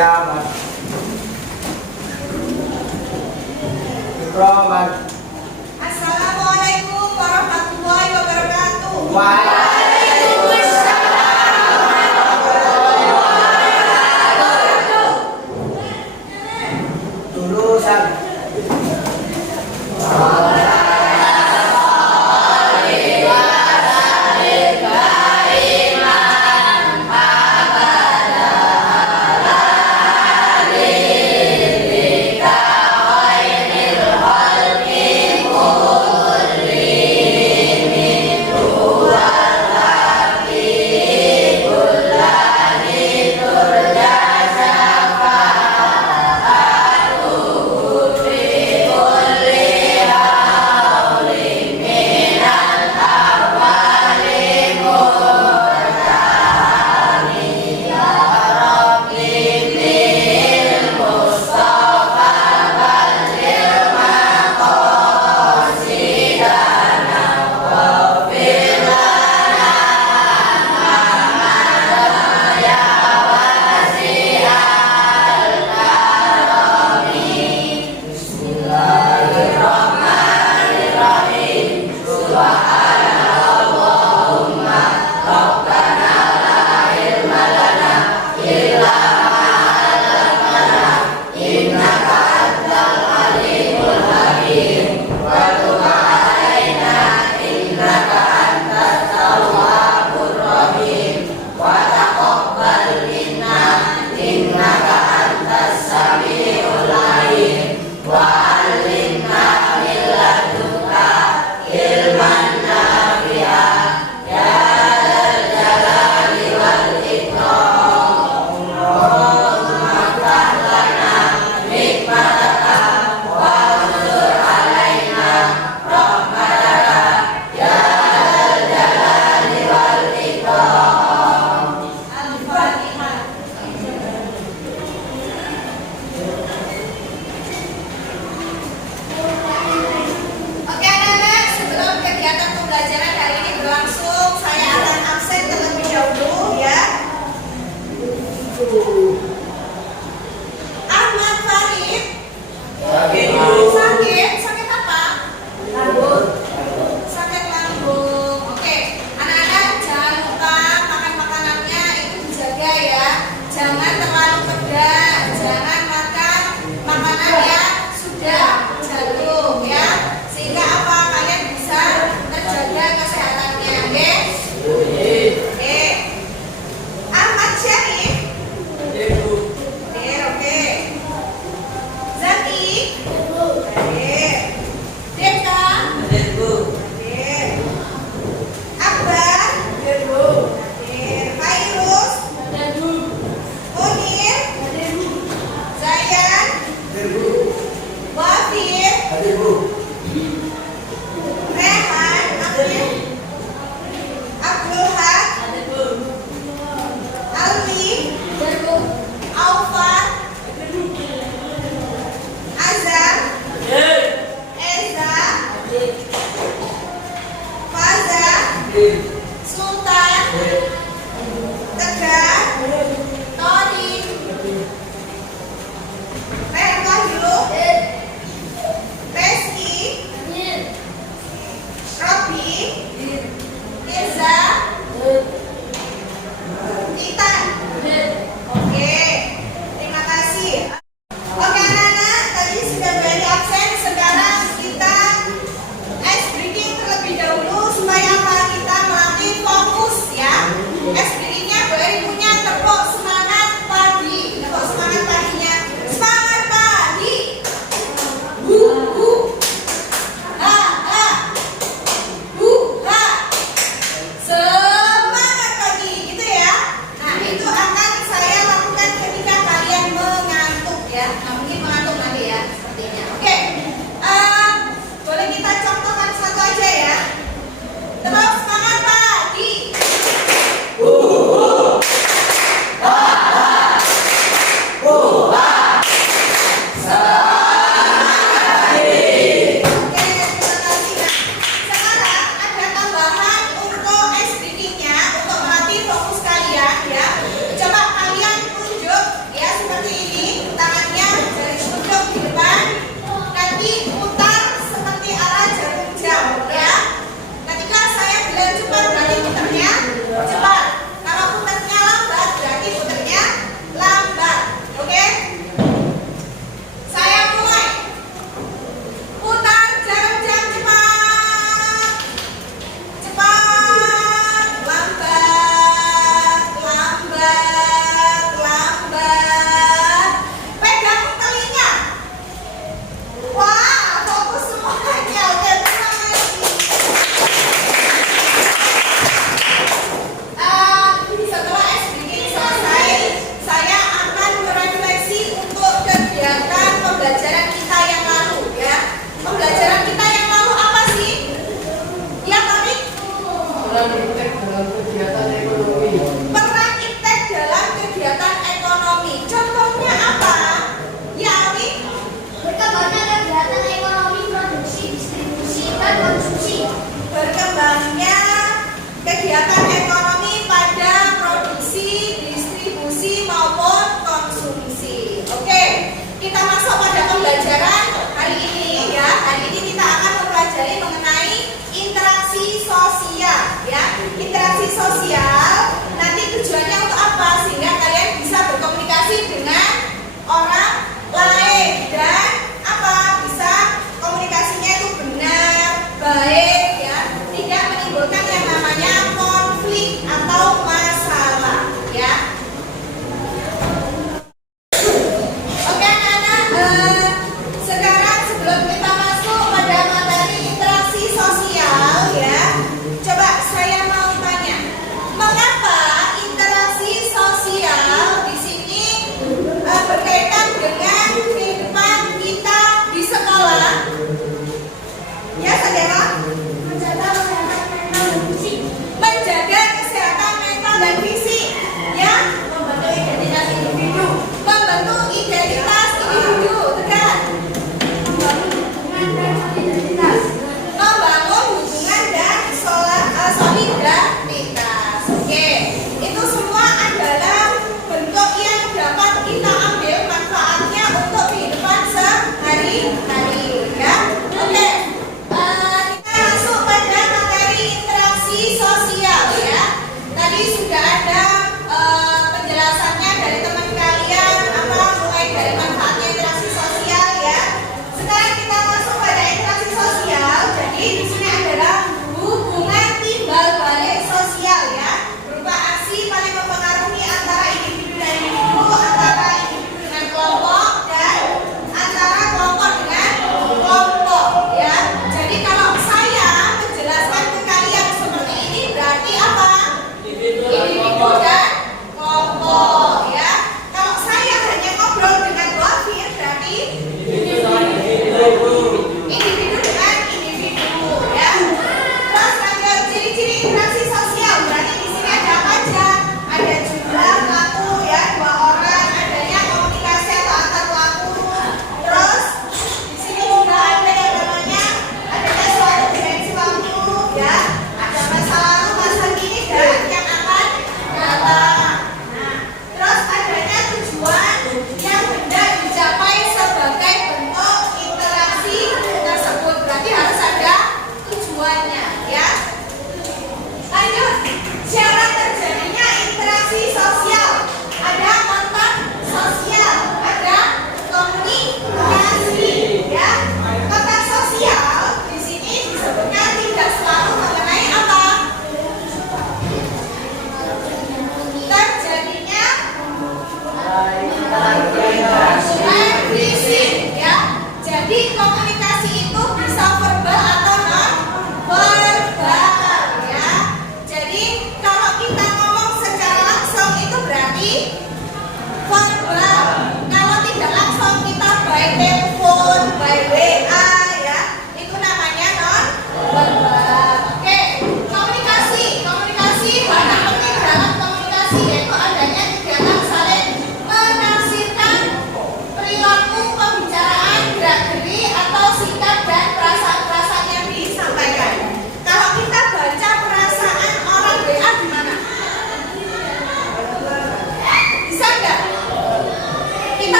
kiamat. Iqra. Assalamualaikum warahmatullahi wabarakatuh. Waalaikumsalam warahmatullahi wabarakatuh. Tulisan.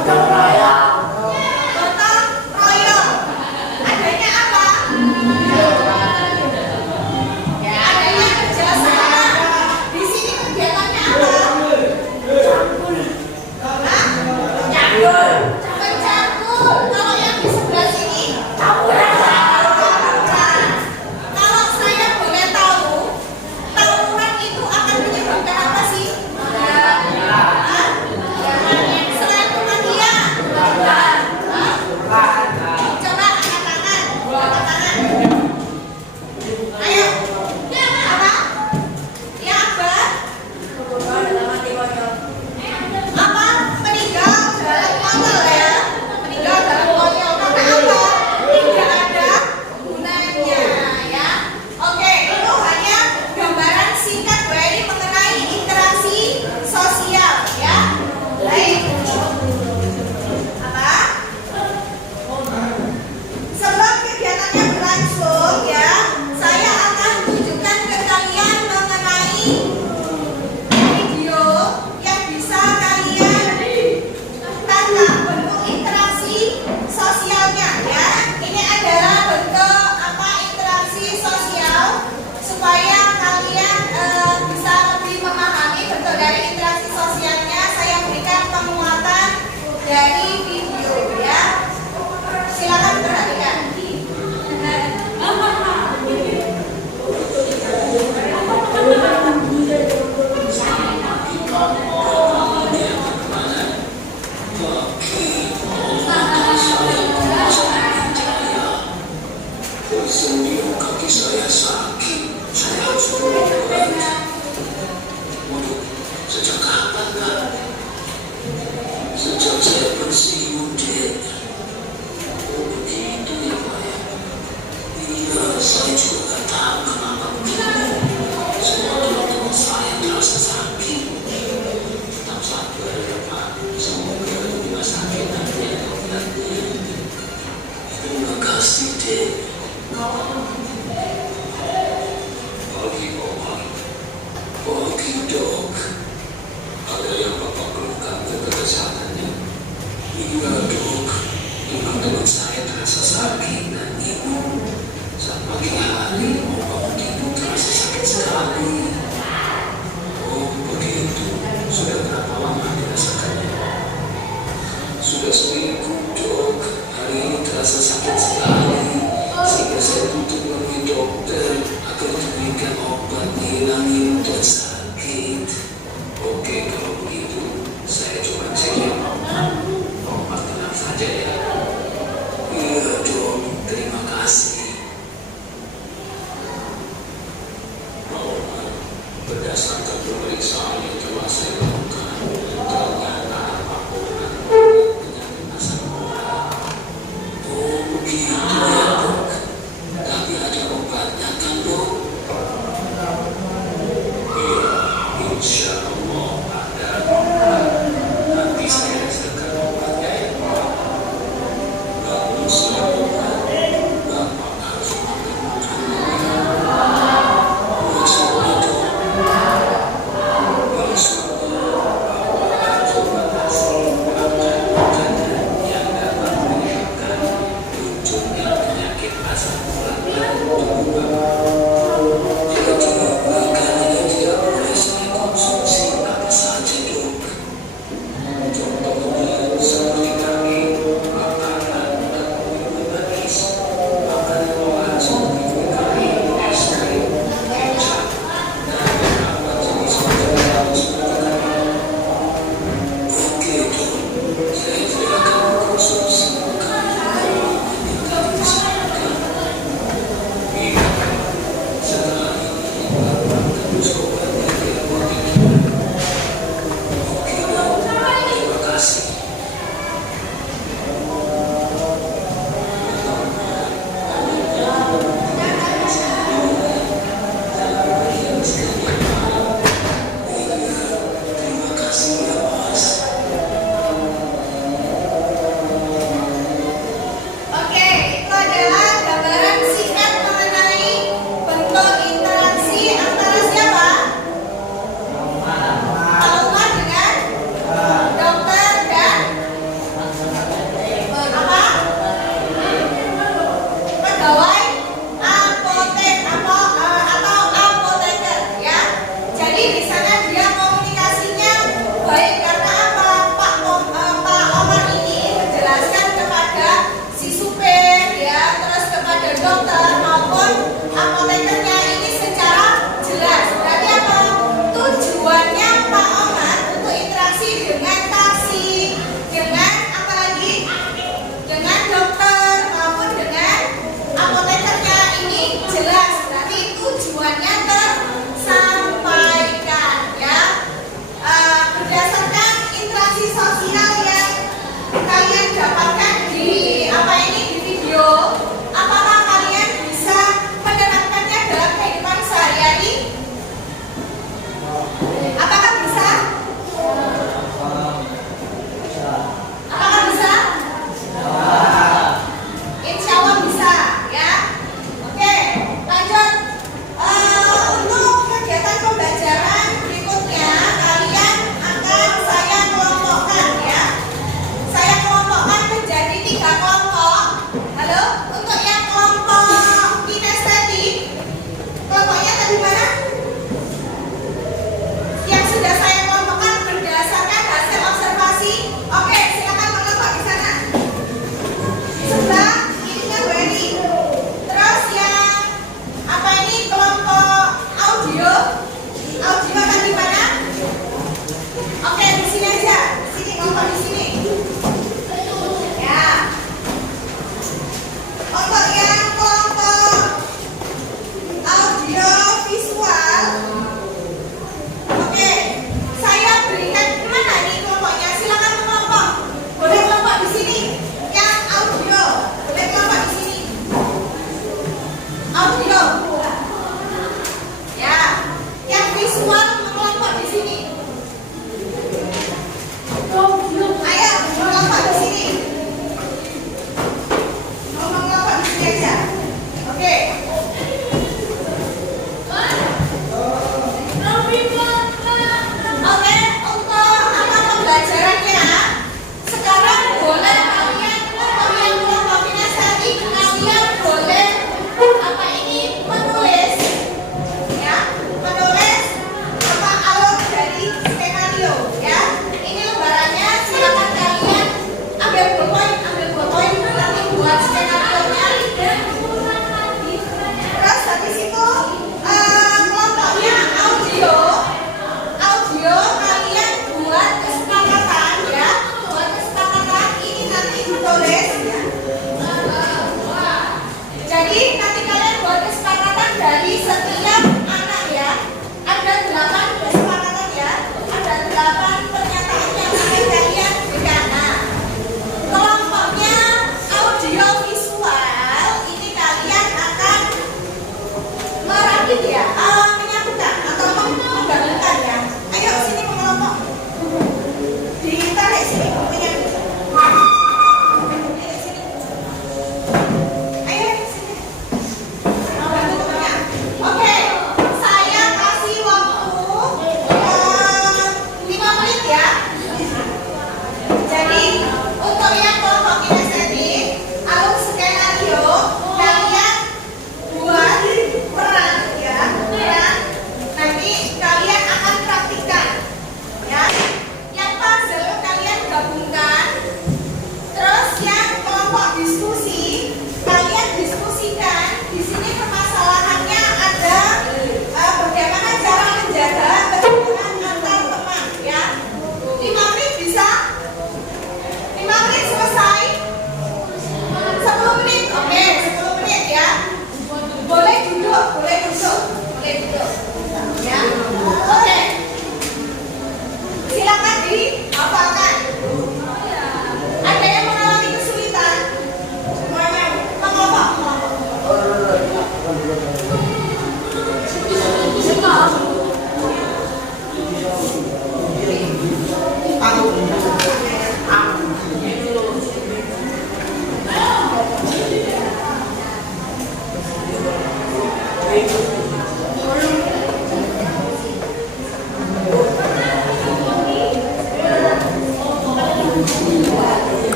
Gotong royong. Gotong royong. Adanya apa? Adanya kerjasama. Di sini kegiatannya apa? Hah? Nyambul. Pencampur. Kalau yang di sebelah sini? Campuran. Campuran. Kalau saya boleh tahu, tawuran itu akan menyebabkan apa sih? Hah? Selain kematian. Hah? Coba angkat tangan. Angkat tangan. Ayo. Apa? Ya apa? Apa? Meninggal dalam konyol ya? Meninggal dalam konyol. Karena apa? Tidak ada gunanya ya. Oke, itu hanya gambaran singkat dari mengenai interaksi sosial ya. Baik. Apa? Sebelum kegiatannya berlangsung ya, saya akan tunjukkan ke kalian mengenai video yang bisa kalian tangkap bentuk interaksi sosialnya ya. Ini adalah bentuk apa interaksi sosial supaya kalian bisa lebih memahami bentuk dari interaksi sosialnya. Saya berikan penguatan dari video ya. Silakan perhatikan. Seminggu kaki saya sakit, saya harus berobat. Waduh, sejak kapan kak? Sejak saya pensiun deh. Oh begitu ya pak ya? Iya, saya juga gak tahu kenapa begini. Semua teman-teman saya terasa sakit. Tetap sabar ya pak, semoga rumah sakit nanti ada obatnya. Terima kasih deh. Pagi Omar, pagi dok. Ada yang bapak perlukan untuk kesehatannya? Iya dok, teman-teman saya terasa sakit dan ibu. Saat pagi hari mau bangun tidur terasa sakit sekali. Oh begitu, sudah berapa lama dirasakannya? Sudah seminggu dok, hari ini terasa sakit sekali. Sehingga saya butuh menemui dokter agar diberikan obat hilangin dan sakit. Oke, kalau begitu saya coba cek ya. Obat tenang saja ya. Iya dok, terima kasih. Omar, berdasarkan pemeriksaan yang telah saya lakukan, ternyata laporan penyakit asam urat. Oh begitu ya dok. Tapi ada obatnya kan dok? Iya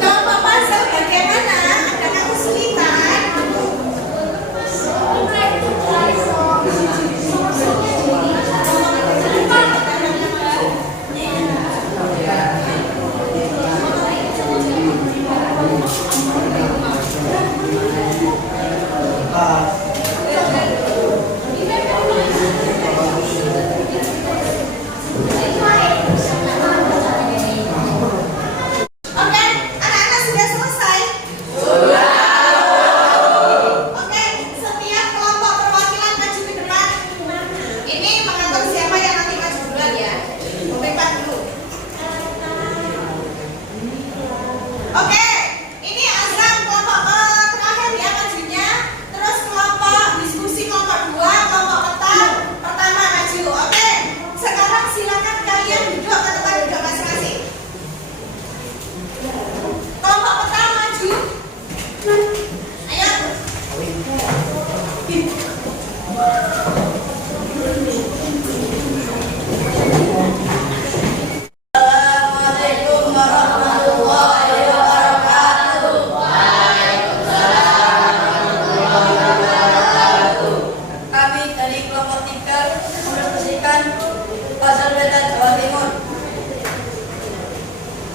Kelompok puzzle bagaimana? Adakah kesulitan? Oke, anak-anak sudah selesai? Oke, setiap kelompok perwakilan maju ke depan. Ini mengatur siapa yang nanti maju duluan ya. Lompat dulu. Oke, ini Azam kelompok terakhir ya majunya. Terus kelompok diskusi kelompok 2, kelompok pertama maju. Oke, sekarang silakan kalian duduk ke tempat duduk masing-masing. Kelompok pertama maju. Ayo. Assalamualaikum warahmatullahi wabarakatuh. Kami dari kelompok 3 mempresentasikan Pasar Wetan Jawa Timur.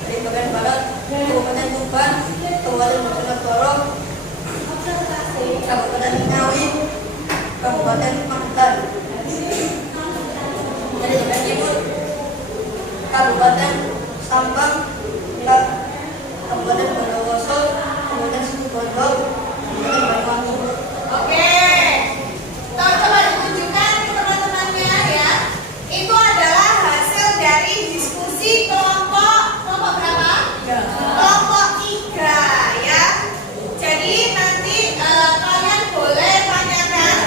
Dari bagian barat, Kabupaten Tuban, Kabupaten Bojonegoro, Kabupaten Ngawi, Kabupaten Magetan. Dari bagian timur, Kabupaten Sampang, Kabupaten Bondowoso, Kabupaten Situbondo, Kabupaten Banyuwangi. Oke, coba ditunjukkan ke teman-temannya ya. Itu adalah hasil dari diskusi kelompok berapa? Kelompok 3 ya. Jadi nanti kalian boleh tanyakan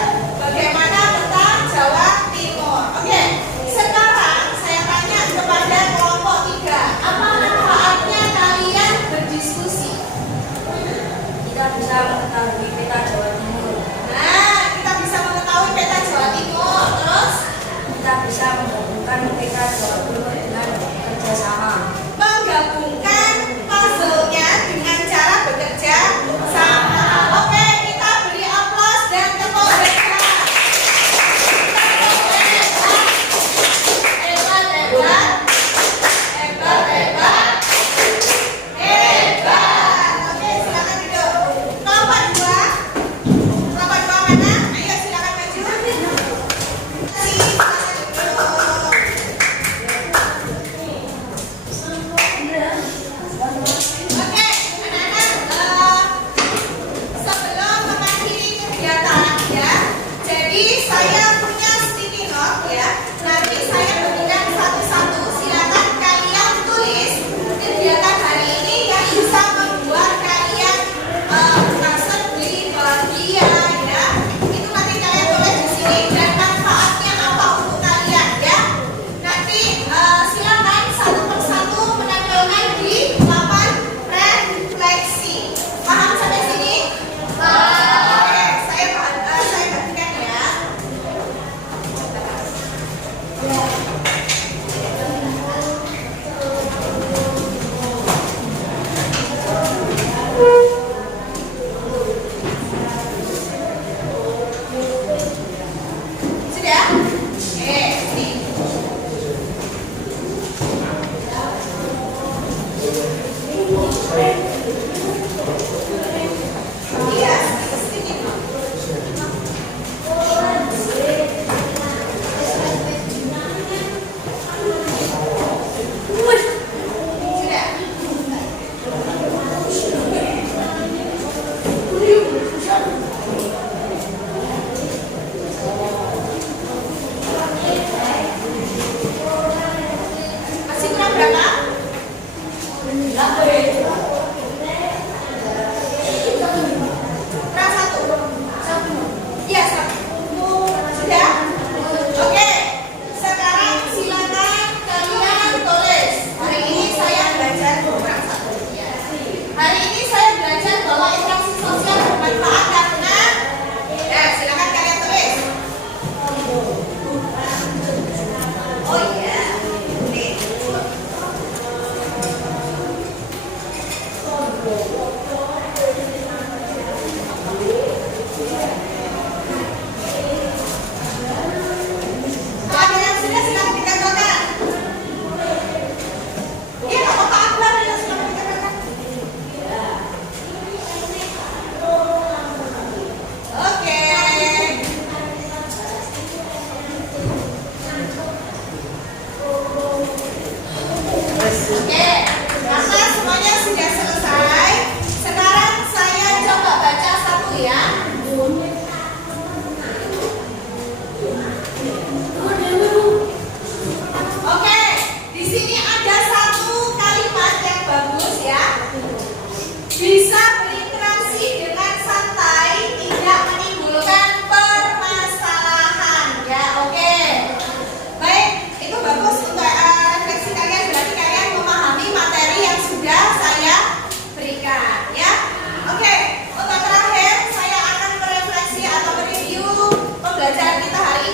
bagaimana peta Jawa Timur. Oke, sekarang saya tanya kepada kelompok 3, apa manfaatnya kalian berdiskusi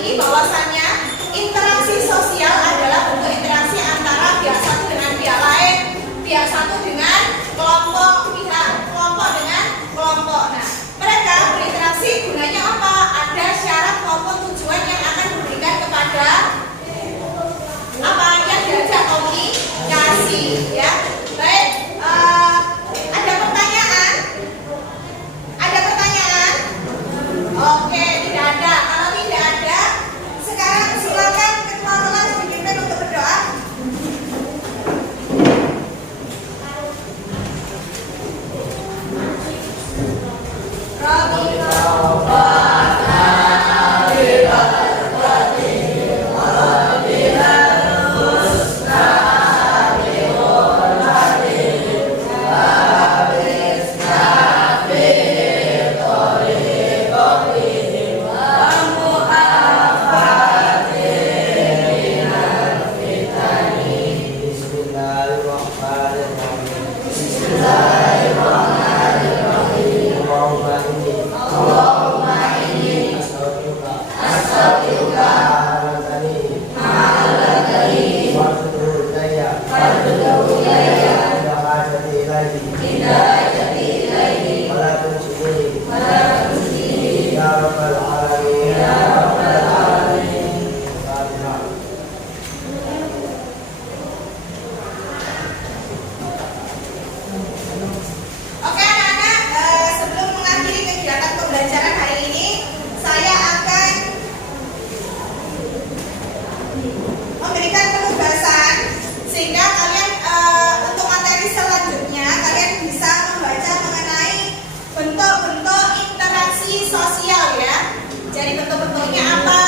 lagi bahwasannya interaksi sosial adalah bentuk interaksi antara pihak satu dengan pihak lain, pihak satu dengan kelompok pihak, kelompok dengan kelompok. Nah, mereka berinteraksi gunanya apa? Ada syarat maupun tujuan yang akan diberikan kepada apa yang diajak komunikasi, ya. Baik, ada pertanyaan? Ada pertanyaan? Oke, tidak ada. Kalau tidak ada, sekarang silakan ketua kelas dipimpin untuk berdoa. Oke anak-anak, sebelum mengakhiri kegiatan pembelajaran hari ini, saya akan memberikan penugasan sehingga kalian untuk materi selanjutnya kalian bisa membaca mengenai bentuk-bentuk interaksi sosial, ya. Jadi bentuk-bentuknya apa?